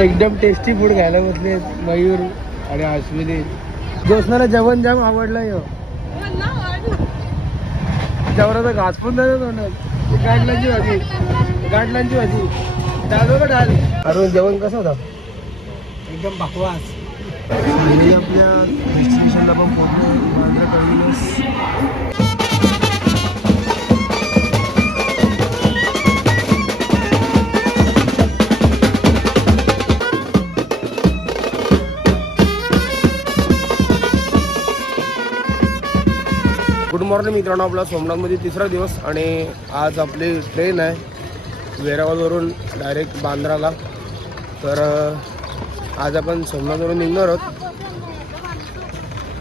एकदम tasty food खायला बसले मयूर आणि अश्विनी. जोसनाला जेवण जाम आवडलं यो. जेवणाचा घास पण नाही तोंडात. गाडलांची भाजी, गाडलांची भाजी, डाल बघा डाल. अरुण जेवण कसं होतं? एकदम बकवास. आपल्या डेस्टिनेशनला पण पोहोचलो. बांद्रा टर्मिनस. गुड मॉर्निंग मित्रांनो, आपला सोमनाथमध्ये तिसरा दिवस आणि आज आपली ट्रेन आहे वेरावळवरून डायरेक्ट बांद्राला. तर आज आपण सोमनाथवरून निघणार आहोत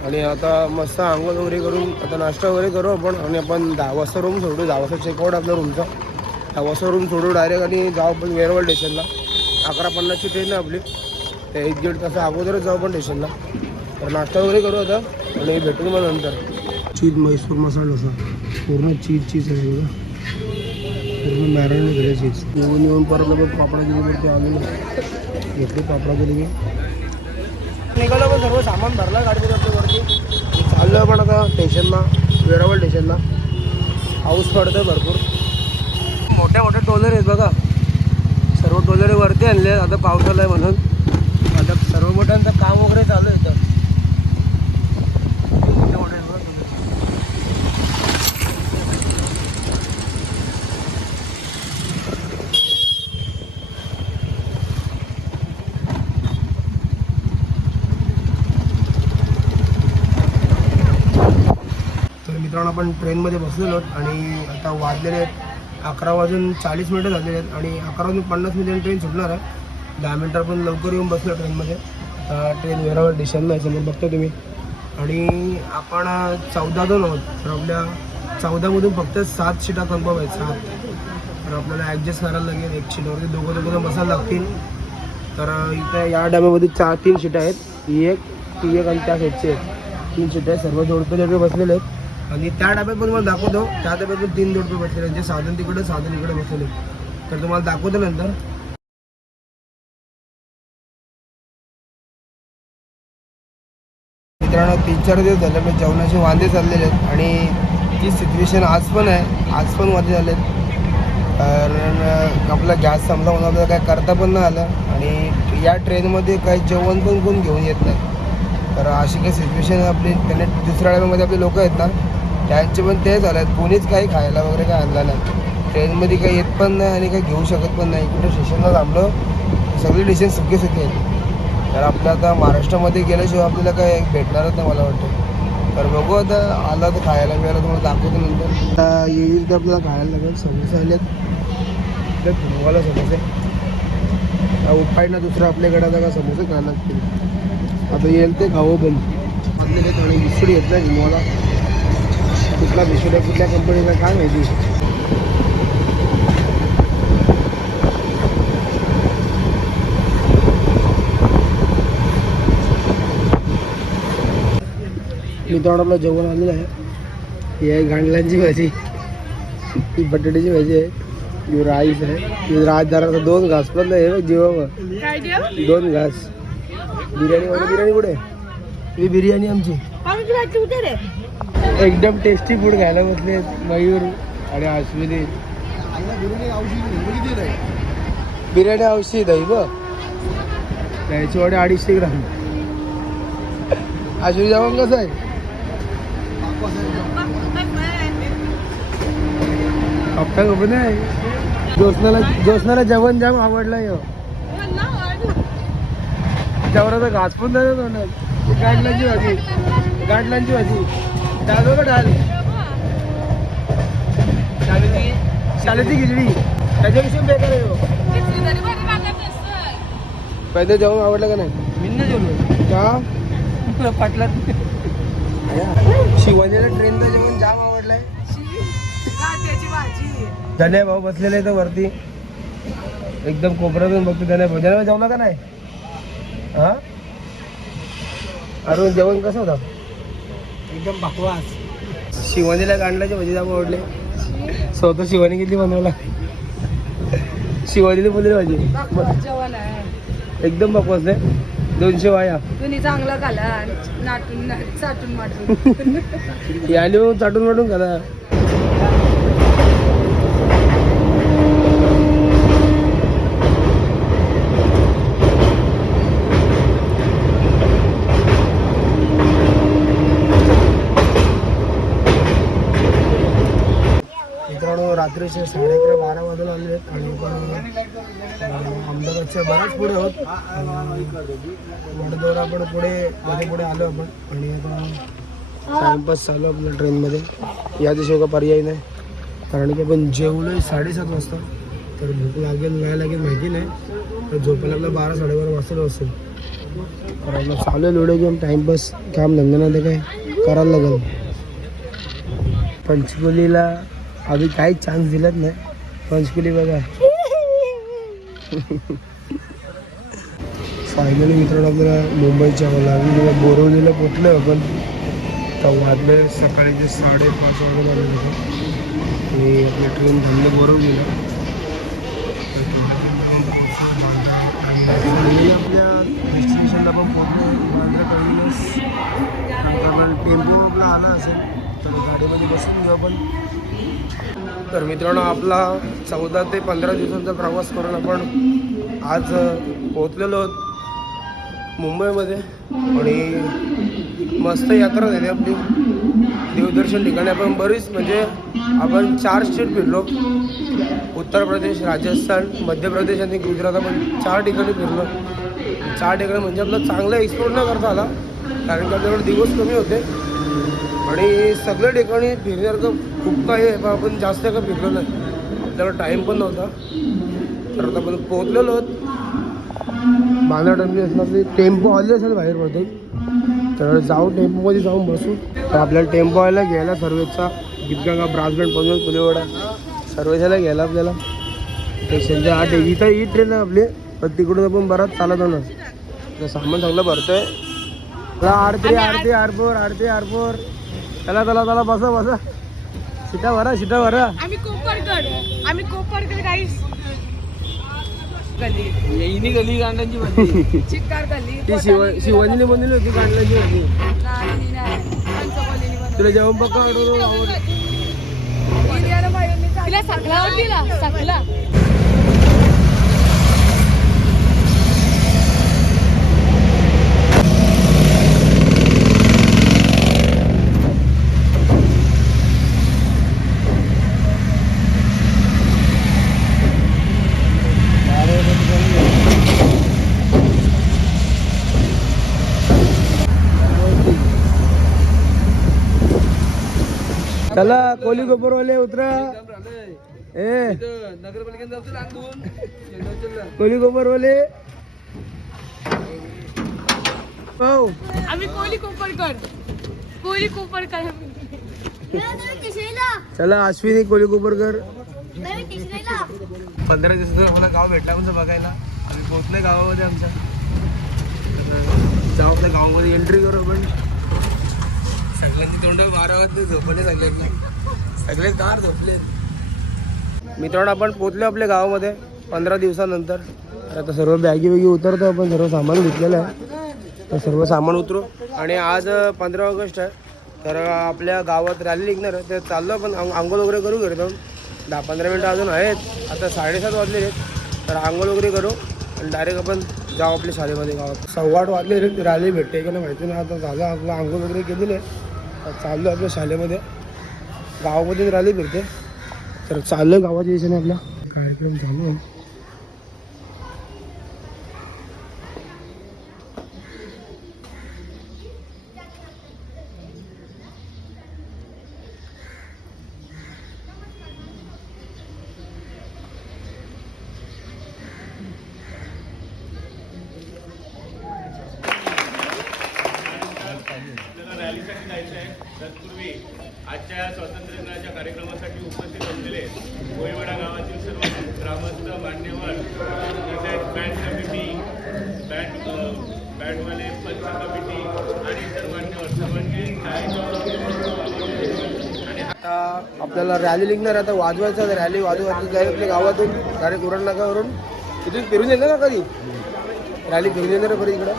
आणि आता मस्त आंघोळ वगैरे करून आता नाश्ता वगैरे करू आपण आणि आपण 10 वाजता रूम सोडू. 10 वाजता चेकआउट आपल्या रूमचा. 10 वाजता रूम सोडू डायरेक्ट आणि जाऊ आपण वेरावळ स्टेशनला. 11:50ची ट्रेन आहे आपली. ते 1-1.5 तास अगोदरच जाऊ आपण स्टेशनला. तर नाश्ता वगैरे करू आता आणि भेटू मग नंतर. चीज मैसूर मसाला असा पूर्ण चीज आहे बघा. पूर्ण मॅरिनेट केलं चीज. येऊन परत बघ पापडा गेली आम्ही घेतली पापडा गेली. निघालं पण सर्व सामान भरलं गाडीमध्ये वरती. चाललं पण आता स्टेशनला, वेरावळ स्टेशनला. पाऊस पडतोय भरपूर. मोठ्या मोठ्या टोलर आहेत बघा. सर्व टोलर वरती आणले आता पाऊस आला आहे म्हणून. आता सर्व मोठ्यांचं काम वगैरे चालू आहे इथं. मित्रांनो आपण ट्रेनमध्ये बसलेलो आहोत आणि आता वाजलेले आहेत 11:40 झालेले आहेत आणि 11:50 ट्रेन सुटणार आहे. 10 मिनिटं पण लवकर येऊन बसलो ट्रेनमध्ये. ट्रेन वेरावळ स्टेशनला आहे समोर बघतो तुम्ही. आणि आपण 14 आहोत. तर आपल्या 14मधून फक्त 7 सीटा कन्फर्म आहेत. 7 तर आपल्याला ॲडजस्ट करायला लागेल. एक सीटवरती दोघं बसायला लागतील. तर इथं या डब्यामध्ये 3 सीटा आहेत. ती एक आणि त्या साईडची आहेत. 3 सीटा आहेत. सर्व जोडपे बसलेले आहेत. आणि त्या डब्यात पण तुम्हाला दाखवतो. त्या डब्यात पण 3 जोडपे बसलेले आहेत. जे साधन तिकडे साधन इकडे बसलेले. तर तुम्हाला दाखवतो नंतर. मित्रांनो 3-4 दिवस झाले मी जेवणाचे वांदे चाललेले आहेत आणि ती सिच्युएशन आज पण आहे. आज पण वांदे झाले आहेत. कारण आपला गॅस संपला म्हणून आपल्याला काय करता पण नाही आलं आणि या ट्रेनमध्ये काही जेवण पण कोण घेऊन येत नाही. तर अशी काही सिच्युएशन आपली. त्याने दुसऱ्या डब्यामध्ये आपले लोक आहेत ना, त्यांचे पण ते झाले आहेत. कोणीच काही खायला वगैरे काय आणलं नाही. ट्रेनमध्ये काही येत पण नाही आणि काही घेऊ शकत पण नाही. कुठे स्टेशनला थांबलो सगळी डिशेस सुके आहेत. तर आपल्या आता महाराष्ट्रामध्ये गेल्याशिवाय आपल्याला काय भेटणारच नाही मला वाटतं. तर बघू आता आला तर खायला मिळाला तुम्हाला दाखवतो नंतर. आता येईल तर आपल्याला खायला लागेल. समोसे आलेत इकडे फुलवाला समोसे. उपाय ना दुसरं आपल्याकडे आता का समोसे खायला लागतील. आता येईल ते खावं पण आपल्याकडे थोडी विसडी येत नाही मला. कुठला विसडी आहे कुठल्या कंपनीचा काय माहिती. मित्रांनो आपलं जेवण आलेलं आहे. ही आहे गांडलांची भाजी, ही बटाट्याची भाजी आहे, ही राईस आहे. ही राजदाराचा 2 घास पण आहे जेव्हा 2 घास. बिर्याणी कुठे? ही बिर्याणी आमची. एकदम टेस्टी फूड खायला बसले मयूर आणि अश्विनी. बिर्याणी औषधी दही बघ त्याची वाडे 250 ग्राम. अश्विनी जेवण कसं आहे? हप्ता खबर नाही. जोसनाला जेवण जाम आवडलं यो. जेवणाचा घास पण नाही तोंडात. गाडलांची भाजी, गाडलांची भाजी, डाल बघा डाल. शाळेची खिचडी त्याच्याविषयी बेकार आहे. पहिलं जेवण आवडलं का नाही? मी नाही जेवलो का पाटला. शिवानीला ट्रेनचं जेवण जाम आवडलंय. धन्या भाऊ बसलेले आहे तर वरती एकदम कोपऱ्यातून बघतो. धन्या भाऊ जेवला का नाही? हा अरुण जेवण कसं होतं? एकदम बकवास. शिवानीला गांडलाची भाजी जाम आवडले. स्वतः शिवानी किती बनवला. शिवानीला बोलली भाजी एकदम बकवास आहे. 200 वाया तुम्ही चांगला खाला नाटून साठून माटून याने मग चाटून वाटून खाला. मित्रांनो रात्रीचे 11:30-12 वाजून आले आहेत आणि अहमदाबादच्या बऱ्याच पुढे आहोत. वडोदरा पण पुढे आलो आपण आणि आता टाइमपास चालू आपल्या ट्रेनमध्ये. याच्याशिवाय का पर्याय नाही, कारण की आपण जेवलो 7:30 वाजता. तर भूक लागेल नाही लागेल माहिती नाही, तर झोपायला आपलं 12-12:30 वाजता असेल. तर आपलं चालू आहे व्हिडिओ गेम टाइमपास. काम धंदा नाही ते काय करायला लागेल. पंचकुलीला आम्ही काही चान्स दिलाच नाही. पंचकुली बघा. फायनली मित्रांनो आपल्याला मुंबईच्या लागली बोरवलीला पोचलो आपण. तर वाजले सकाळीचे 5:30 वाजून आले होते आणि आपली ट्रेन थांबली बोरवलीला. फायनली आपल्या डेस्टिनेशनला पण पोचलो. बांद्रा टर्मिनस. नंतर आपण टेम्पो आपला आला असेल तर गाडीमध्ये बसून घेऊ आपण. तर मित्रांनो आपला 14 ते 15 दिवसांचा प्रवास करून आपण आज पोचलेलो आहोत मुंबईमध्ये. आणि मस्त यात्रा झाली आपली. देवदर्शन ठिकाणी आपण बरीच म्हणजे आपण 4 स्टेट फिरलो. उत्तर प्रदेश, राजस्थान, मध्य प्रदेश आणि गुजरात. आपण 4 ठिकाणी फिरलो. 4 ठिकाणी म्हणजे आपलं चांगलं एक्सप्लोर न करता आला, कारण की आपल्याकडे दिवस कमी होते आणि सगळ्या ठिकाणी फिरण्यासारखं खूप काही आहे, पण आपण जास्त काही फिरलो नाही. आपल्याला टाईम पण नव्हता. तर आता आपण पोहोचलेलो आहोत बांद्रा टर्मिनसला. टेम्पो आले असेल बाहेर पडते, तर जाऊ टेम्पोमध्ये जाऊन बसू. तर आपल्याला टेम्पो आला घ्यायला सर्वेचा गीतगंगा, ब्रासगंज, पनवेल, फुलेवाडा सर्वेच्याला घ्यायला आपल्याला स्टेशनच्या 8 इथं ही ट्रेन आहे आपली. पण तिकडून आपण बराच चालत होणार. तर सामान चांगलं भरतोय. आरती आरपोर चला चला चला बसा सीटा भरा. आम्ही कोपरगड गाईस गली गली गांडांची बनली. चिक्कार गली ती शिवाजीने बनवली होती गांडलांची भाजी. तुला जेवण पक्का तिला सकला चला कोली कोपरवाले उतरा. कोली कोपरवाले आम्ही कोली कोपरकर चला अश्विनी कोली कोपरकर. 15 दिवसाचं आपलं गाव भेटला म्हणजे बघायला. आम्ही पोहोचलोय गावामध्ये आमच्या. जाऊ आपल्या गावामध्ये एंट्री करू आपण. सगळ्यांची तोंड 12 वाजता झोपले सगळे कार झोपले. मित्रांनो आपण पोचलो आपल्या गावामध्ये 15 दिवसानंतर. आता सर्व बॅगी उतरतो आपण. सर्व सामान घेतलेलं आहे, तर सर्व सामान उतरू. आणि आज 15 ऑगस्ट आहे, तर आपल्या गावात रॅली निघणार आहे. तर चाललो आपण आंघोळ वगैरे करू घरी जाऊन. 10-15 मिनटं अजून आहेत. आता 7:30 वाजले आहेत. तर आंघोळ वगैरे करू आणि डायरेक्ट आपण जाऊ आपल्या शाळेमध्ये. गावात 8:15 वाजले रे. रॅली भेटते का नाही माहिती नाही. आता झालं आपलं आंघोळ वगैरे केलेलं आहे. चाललो आपल्या शाळेमध्ये. गावामध्ये रॅली फिरते, तर चाललो गावाच्या दिशेने आपला कार्यक्रम चालू आहे. रॅलीसाठी जायचं आहे. तत्पूर्वी आजच्या स्वातंत्र्य दिनाच्या कार्यक्रमासाठी उपस्थित असलेले कोळीवाडा गावातील सर्व ग्रामस्थ, मान्यवर, तसेच बँड कमिटी, बँडवाले, पंच कमिटी आणि इतर मान्यवर सर्वांची आणि आता आपल्याला रॅली निघणार. आता वाजवायचं रॅली वाजवायची जाईल आपल्या गावातून डायरेक्ट उरण नाकावरून. तिथून फिरून येईल ना कधी. रॅली फिरून येणार परत इकडं.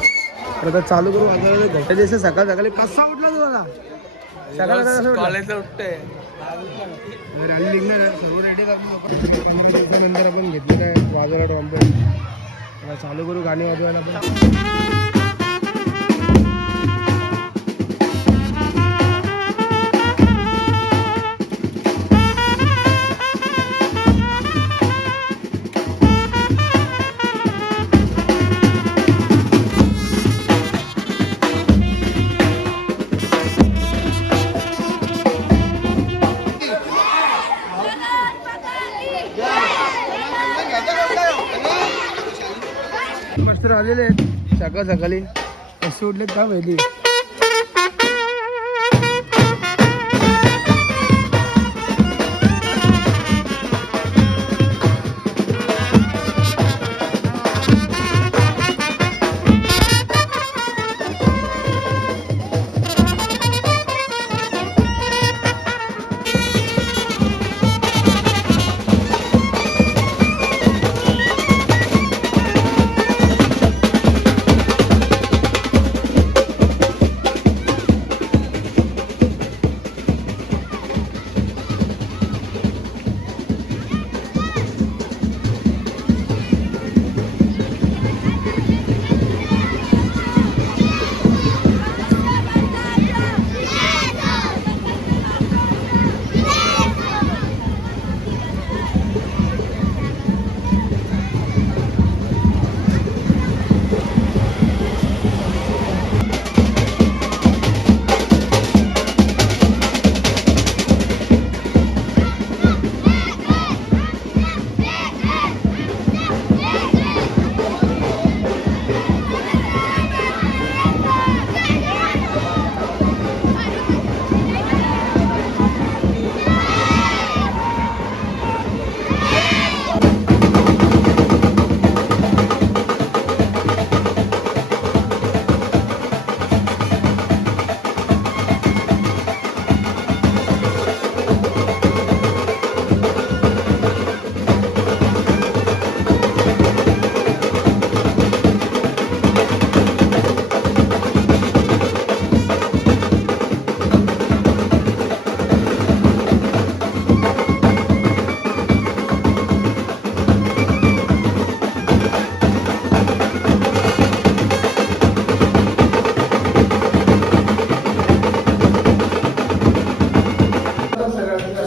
तर आता चालू करू. आता घट्ट दिवस सकाळ सकाळी कसा उठला तू मला सकाळ सकाळ कॉलेजला उठतंय. रॅली निघणार आहे सर्व रेडी करून नंतर आपण घेतलेलं आहे वाजवायला ट्रॉम्पेट. आता चालू करू गाणी वाजवायला आपण. मस्त आलेले आहेत सकाळ सकाळी कसे उठलेत का माहिती.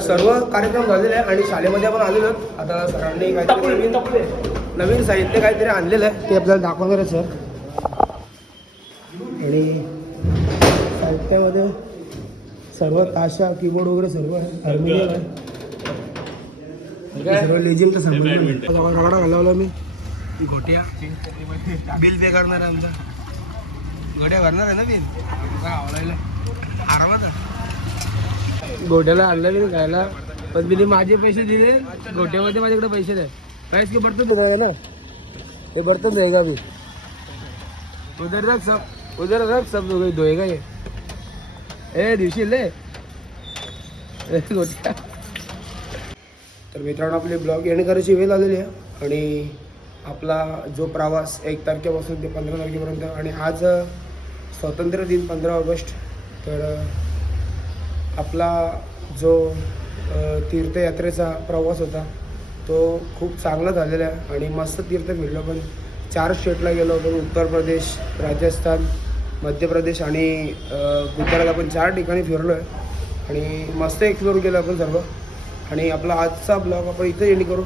सर्व कार्यक्रम झालेले आहे आणि शाळेमध्ये आपण आलेलो आहोत. आता सरांनी काहीतरी नवीन साहित्य काहीतरी आणलेलं आहे ते आपल्याला दाखवणार आहे सर. आणि साहित्यामध्ये सर्व ताशा कीबोर्ड वगैरे सर्व आहे. हार्मोनियम आहे सर्व लेझिमचं सामान रगडा घालवला मी. घोटिया बिल पे करणार आहे आमचा. घोट्या भरणार आहे ना बिल आवडायला आरामात आहे. गोट्याला आणलं मी खायला पण मी माझे पैसे दिले. गोट्यामध्ये माझ्याकडे पैसे नाही. प्राइस के बर्तन तो ना ये बर्तन देगा अभी उधर रख सब लोग धोएगा ये ए दिवशी ले गोट्या. तर मित्रांनो आपले ब्लॉग एंड करायची वेळ आलेली आहे आणि आपला जो प्रवास 1 तारखेपासून ते 15 तारखेपर्यंत आणि आज स्वातंत्र्य दिन 15 ऑगस्ट. तर आपला जो तीर्थयात्रेचा प्रवास होता तो खूप चांगला झालेला आहे आणि मस्त तीर्थ फिरलो. पण 4 स्टेटला गेलो आपण. उत्तर प्रदेश, राजस्थान, मध्य प्रदेश आणि गुजरात. आपण 4 ठिकाणी फिरलो आहे आणि मस्त एक्सप्लोर केलं आपण सर्व. आणि आपला आजचा ब्लॉग आपण इथं एंड करू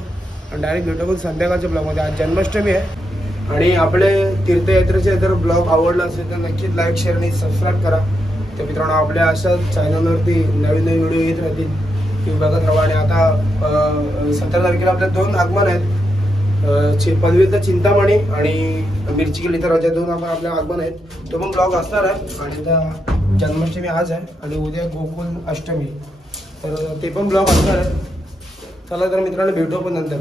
आणि डायरेक्ट भेटू पण संध्याकाळच्या ब्लॉगमध्ये. आज जन्माष्टमी आहे आणि आपले तीर्थयात्रेचे जर ब्लॉग आवडला असेल तर नक्कीच लाईक, शेअर आणि सबस्क्राईब करा. तर मित्रांनो आपल्या अशाच चॅनलवरती नवीन नवीन व्हिडिओ येत राहतील तुम्ही बघत राहा. आणि आता 17 तारखेला आपल्या 2 आगमन आहेत. पनवेलचा चिंतामणी आणि मिरची केली तर राजा 2 आपल्या आगमन आहेत. तो पण ब्लॉग असणार आहे. आणि आता जन्माष्टमी आज आहे आणि उद्या गोकुल अष्टमी तर ते पण ब्लॉग असणार आहे. चला तर मित्रांनो भेटू पण नंतर.